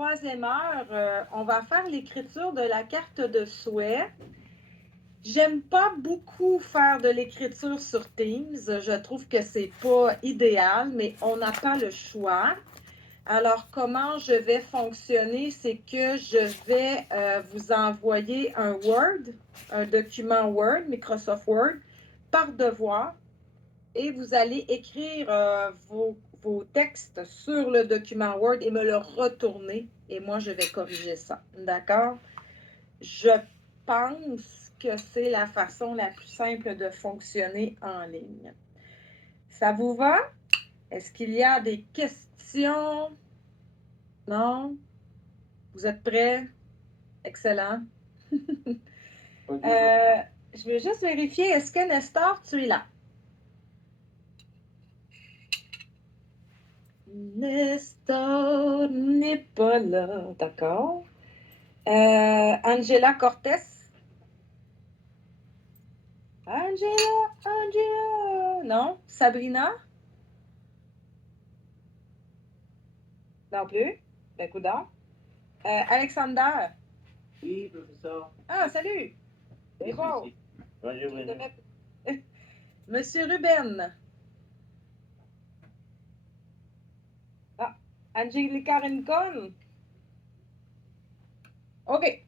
troisième heure, on va faire l'écriture de la carte de souhait. J'aime pas beaucoup faire de l'écriture sur Teams. Je trouve que c'est pas idéal, mais on n'a pas le choix. Alors, comment je vais fonctionner, c'est que je vais vous envoyer un Word, un document Word, Microsoft Word, par devoir, et vous allez écrire vos textes sur le document Word et me le retourner, et moi, je vais corriger ça. D'accord? Je pense que c'est la façon la plus simple de fonctionner en ligne. Ça vous va? Est-ce qu'il y a des questions? Non? Vous êtes prêts? Excellent. Je vais juste vérifier, est-ce que Nestor, tu es là? Nestor n'est pas là, d'accord. Angela Cortez? Angela, non? Sabrina? Non plus? Ben, coudonc. Alexander? Oui, professeur. Ah, salut! C'est bon. Merci. Bonjour, Monsieur Ruben? Ah, Angelica Rincon? OK.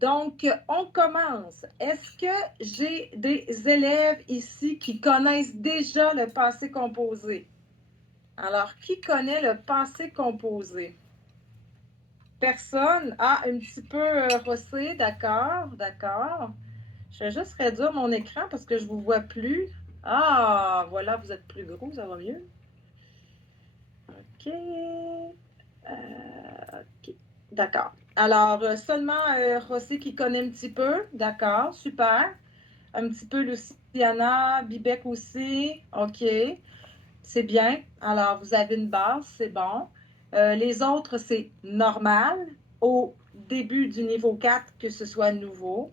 Donc, on commence. Est-ce que j'ai des élèves ici qui connaissent déjà le passé composé? Alors, qui connaît le passé composé? Personne? Ah, un petit peu rossé, d'accord, d'accord. Je vais juste réduire mon écran parce que je ne vous vois plus. Ah, voilà, vous êtes plus gros, ça va mieux. OK. OK. D'accord. Alors, seulement Rosé qui connaît un petit peu. D'accord, super. Un petit peu Luciana, Bibec aussi. OK. C'est bien. Alors, vous avez une base, c'est bon. Les autres, c'est normal au début du niveau 4 que ce soit nouveau.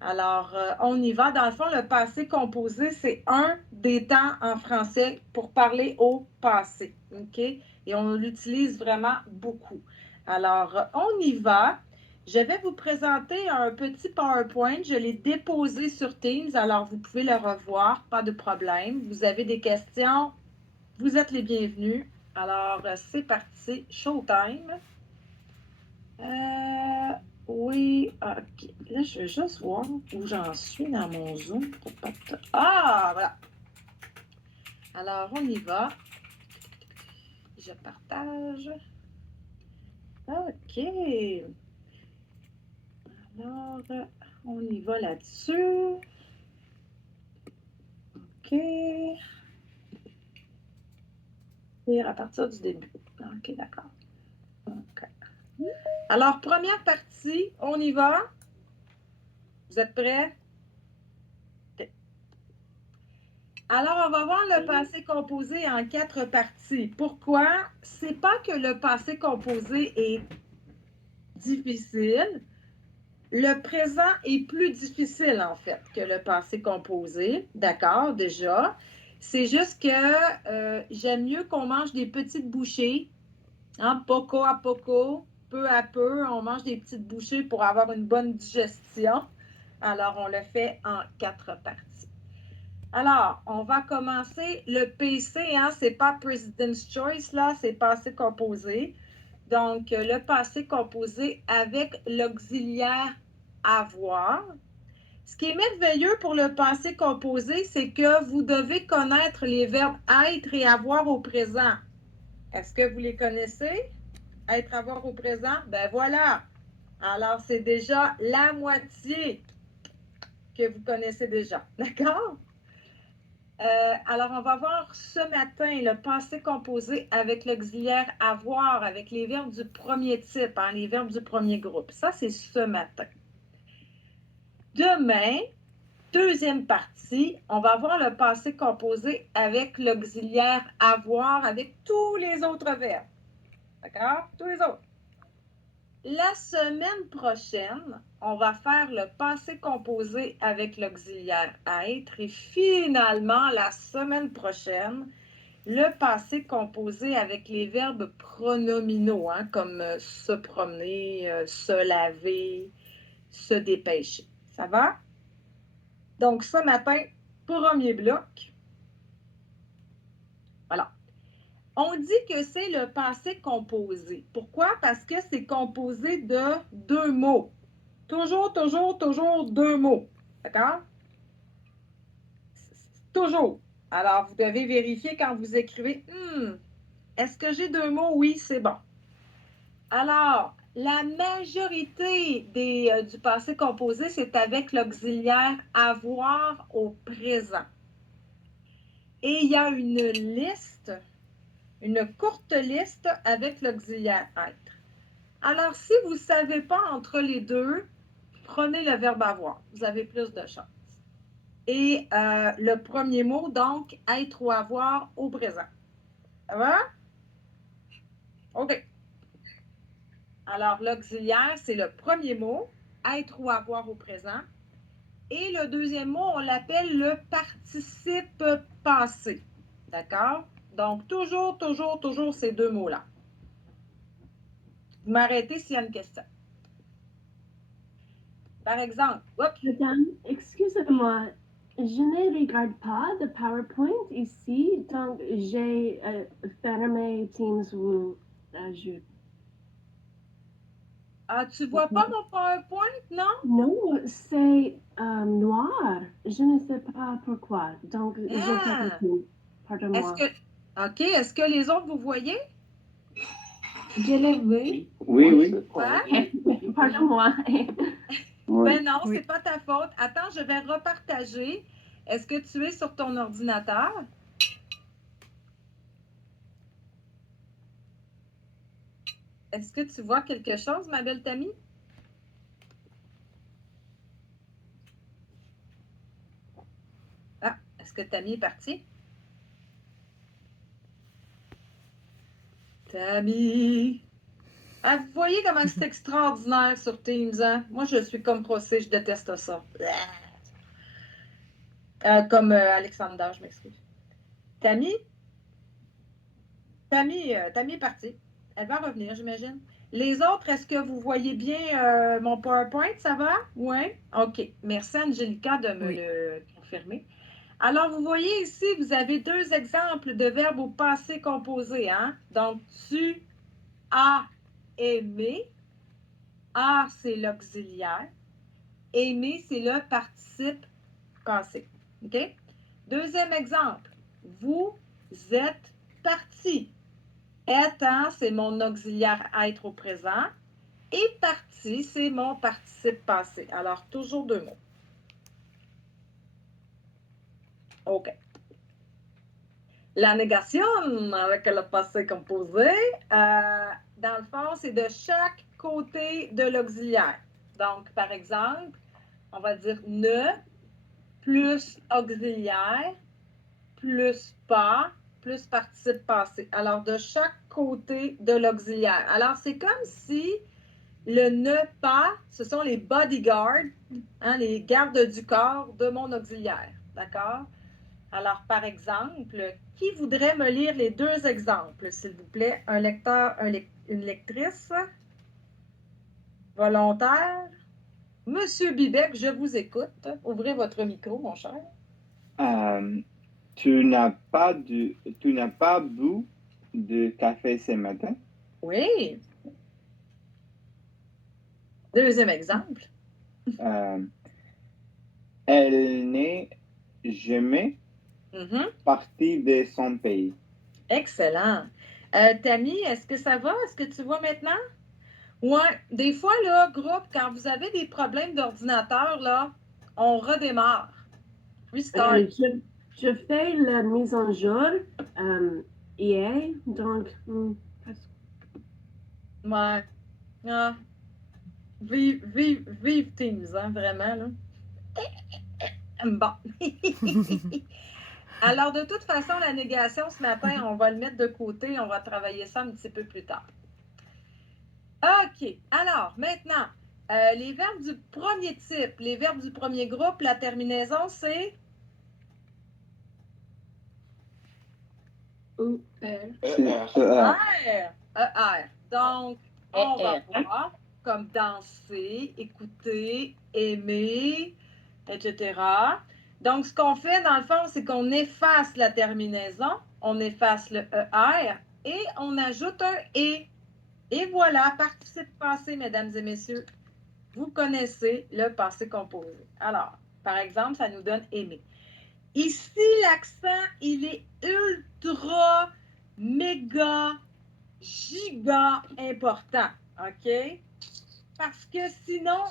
Alors, on y va. Dans le fond, le passé composé, c'est un des temps en français pour parler au passé. OK? Et on l'utilise vraiment beaucoup. Alors, on y va. Je vais vous présenter un petit PowerPoint. Je l'ai déposé sur Teams, alors vous pouvez le revoir, pas de problème. Vous avez des questions, vous êtes les bienvenus. Alors, c'est parti, showtime. Oui, OK. Là, je vais juste voir où j'en suis dans mon Zoom. Ah, voilà. Alors, on y va. Je partage. OK. Alors, on y va là-dessus. OK. Et à partir du début. OK, d'accord. OK. Alors, première partie, on y va. Vous êtes prêts? OK. Alors, on va voir le passé composé en 4 parties. Pourquoi? C'est pas que le passé composé est difficile. Le présent est plus difficile, en fait, que le passé composé. D'accord, déjà. C'est juste que j'aime mieux qu'on mange des petites bouchées, hein, poco à poco, peu à peu. On mange des petites bouchées pour avoir une bonne digestion. Alors, on le fait en 4 parties. Alors, on va commencer. Le PC, hein, c'est pas President's Choice, là, c'est passé composé. Donc, le passé composé avec l'auxiliaire avoir. Ce qui est merveilleux pour le passé composé, c'est que vous devez connaître les verbes être et avoir au présent. Est-ce que vous les connaissez? Être, avoir au présent? Ben voilà. Alors, c'est déjà la moitié que vous connaissez déjà. D'accord? Alors, on va voir ce matin le passé composé avec l'auxiliaire avoir, avec les verbes du premier type, hein, les verbes du premier groupe. Ça, c'est ce matin. Demain, deuxième partie, on va voir le passé composé avec l'auxiliaire avoir, avec tous les autres verbes. D'accord? Tous les autres. La semaine prochaine, on va faire le passé composé avec l'auxiliaire être et finalement, la semaine prochaine, le passé composé avec les verbes pronominaux, hein, comme se promener, se laver, se dépêcher. Ça va? Donc, ce matin, premier bloc. Voilà. On dit que c'est le passé composé. Pourquoi? Parce que c'est composé de deux mots. Toujours, toujours, toujours deux mots. D'accord? Toujours. Alors, vous devez vérifier quand vous écrivez est-ce que j'ai deux mots? Oui, c'est bon. Alors, la majorité du passé composé, c'est avec l'auxiliaire avoir au présent. Et il y a une liste, une courte liste avec l'auxiliaire être. Alors, si vous ne savez pas entre les deux, prenez le verbe avoir. Vous avez plus de chance. Et le premier mot, donc, être ou avoir au présent. Ça va? OK. Alors, l'auxiliaire, c'est le premier mot, être ou avoir au présent. Et le deuxième mot, on l'appelle le participe passé. D'accord? Donc, toujours, toujours, toujours ces deux mots-là. Vous m'arrêtez s'il y a une question. Par exemple, Madame, excusez-moi, je ne regarde pas de PowerPoint ici, donc j'ai fermé Teams ou je... Ah, tu ne vois pas mon PowerPoint, non? Non, c'est noir. Je ne sais pas pourquoi. Donc, je ferme Teams. Pardon-moi. OK. Est-ce que les autres, vous voyez? Je le veux. Oui, oui. Ouais? Pardon-moi. Ben non, c'est pas ta faute. Attends, je vais repartager. Est-ce que tu es sur ton ordinateur? Est-ce que tu vois quelque chose, ma belle Tammy? Ah, est-ce que Tammy est partie? Tammy! Ah, vous voyez comment c'est extraordinaire sur Teams, hein? Moi, je suis comme Procé, je déteste ça. Comme Alexandra, je m'excuse. Tammy? Tammy est partie. Elle va revenir, j'imagine. Les autres, est-ce que vous voyez bien mon PowerPoint? Ça va? Oui? OK. Merci, Angelica, de me le confirmer. Alors, vous voyez ici, vous avez deux exemples de verbes au passé composé. Hein? Donc, tu as aimé. A, c'est l'auxiliaire. Aimer, c'est le participe passé. OK? Deuxième exemple. Vous êtes parti. Étant, c'est mon auxiliaire être au présent. Et parti, c'est mon participe passé. Alors, toujours deux mots. OK. La négation avec le passé composé, dans le fond, c'est de chaque côté de l'auxiliaire. Donc, par exemple, on va dire ne plus auxiliaire plus pas plus participe passé. Alors, de chaque côté de l'auxiliaire. Alors, c'est comme si le ne pas, ce sont les bodyguards, hein, les gardes du corps de mon auxiliaire. D'accord? Alors, par exemple, qui voudrait me lire les deux exemples, s'il vous plaît? Un lecteur, une lectrice? Volontaire? Monsieur Bibec, je vous écoute. Ouvrez votre micro, mon cher. Tu n'as pas bu de café ce matin? Oui. Deuxième exemple. Elle n'est jamais partie de son pays. Excellent. Tammy, est-ce que ça va? Est-ce que tu vois maintenant? Oui, des fois, là, groupe, quand vous avez des problèmes d'ordinateur, là, on redémarre. Restart. Je fais la mise en jour hier, donc... Ouais. Ah. Vive Teams, hein, vraiment, là. Bon. Alors, de toute façon, la négation ce matin, on va le mettre de côté. On va travailler ça un petit peu plus tard. OK. Alors, maintenant, les verbes du premier type, les verbes du premier groupe, la terminaison, c'est E-R. C'est R. E-R. Donc, on va voir comme danser, écouter, aimer, etc. Donc, ce qu'on fait, dans le fond, c'est qu'on efface la terminaison, on efface le ER et on ajoute un E. Et voilà, participe passé, mesdames et messieurs. Vous connaissez le passé composé. Alors, par exemple, ça nous donne aimer. Ici, l'accent, il est ultra, méga, giga important. OK? Parce que sinon,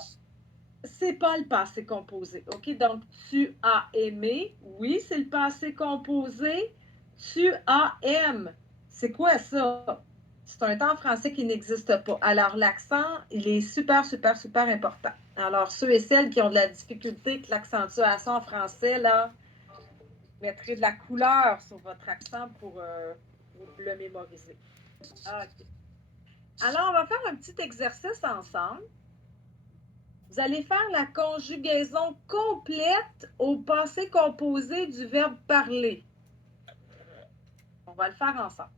c'est pas le passé composé. OK? Donc, tu as aimé. Oui, c'est le passé composé. Tu as aime. C'est quoi ça? C'est un temps français qui n'existe pas. Alors, l'accent, il est super, super, super important. Alors, ceux et celles qui ont de la difficulté avec l'accentuation en français, là, mettrez de la couleur sur votre accent pour le mémoriser. OK. Alors, on va faire un petit exercice ensemble. Vous allez faire la conjugaison complète au passé composé du verbe parler. On va le faire ensemble.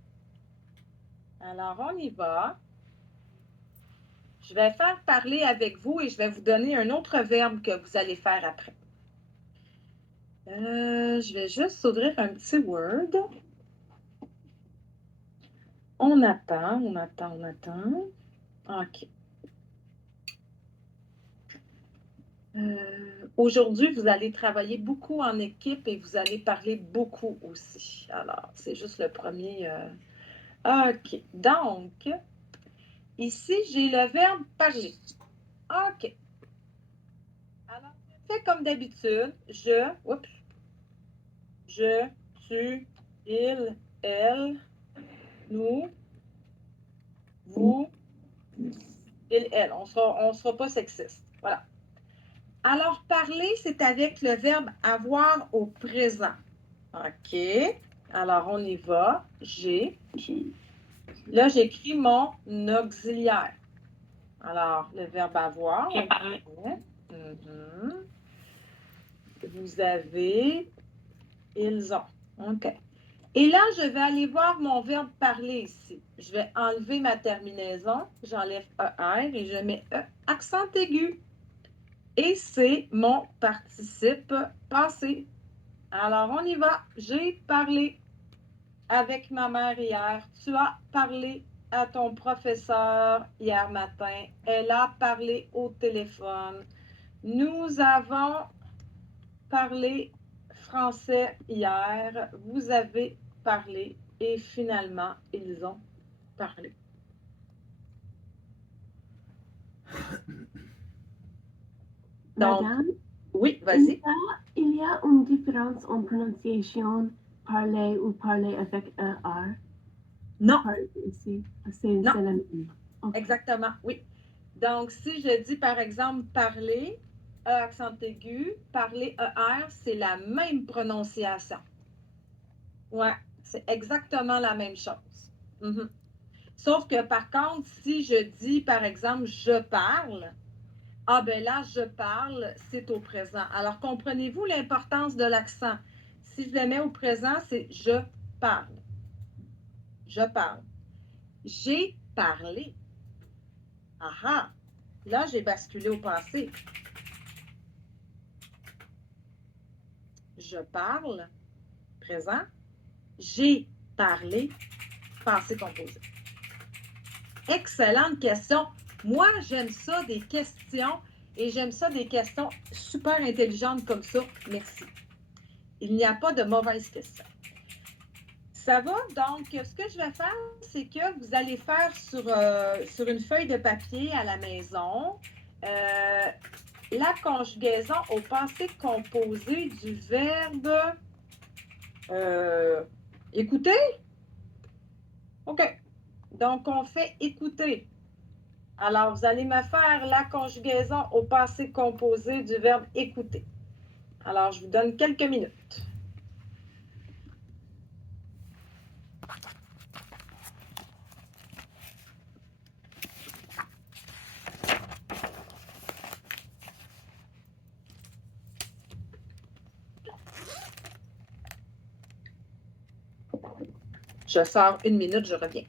Alors, on y va. Je vais faire parler avec vous et je vais vous donner un autre verbe que vous allez faire après. Je vais juste ouvrir un petit Word. On attend. OK. Aujourd'hui, vous allez travailler beaucoup en équipe et vous allez parler beaucoup aussi. Alors, c'est juste le premier. OK. Donc, ici, j'ai le verbe parler. OK. Alors, je fais comme d'habitude. Je, tu, il, elle, nous, vous, il, elle. On sera pas sexiste. Voilà. Alors, parler, c'est avec le verbe avoir au présent. OK. Alors, on y va. J'ai. Là, j'écris mon auxiliaire. Alors, le verbe avoir. Vous avez. Ils ont. OK. Et là, je vais aller voir mon verbe parler ici. Je vais enlever ma terminaison. J'enlève ER et je mets E accent aigu. Et c'est mon participe passé. Alors, on y va. J'ai parlé avec ma mère hier. Tu as parlé à ton professeur hier matin. Elle a parlé au téléphone. Nous avons parlé français hier. Vous avez parlé. Et finalement, ils ont parlé. Donc, Madame, oui, vas-y. il y a une différence en prononciation parler ou parler avec ER? Non. Parler ici. C'est Non. la même. Okay. Exactement, oui. Donc, si je dis, par exemple, parler, E accent aigu, parler ER, c'est la même prononciation. Ouais, c'est exactement la même chose. Sauf que, par contre, si je dis, par exemple, je parle, ah ben là, je parle, c'est au présent. Alors, comprenez-vous l'importance de l'accent? Si je le mets au présent, c'est je parle. Je parle. J'ai parlé. Ah ah! Là, j'ai basculé au passé. Je parle, présent. J'ai parlé, passé composé. Excellente question. Moi, j'aime ça, des questions, et j'aime ça, des questions super intelligentes comme ça. Merci. Il n'y a pas de mauvaises questions. Ça va? Donc, ce que je vais faire, c'est que vous allez faire sur une feuille de papier à la maison la conjugaison au passé composé du verbe écouter. OK. Donc, on fait écouter. Alors, vous allez me faire la conjugaison au passé composé du verbe écouter. Alors, je vous donne quelques minutes. Je sors 1 minute, je reviens.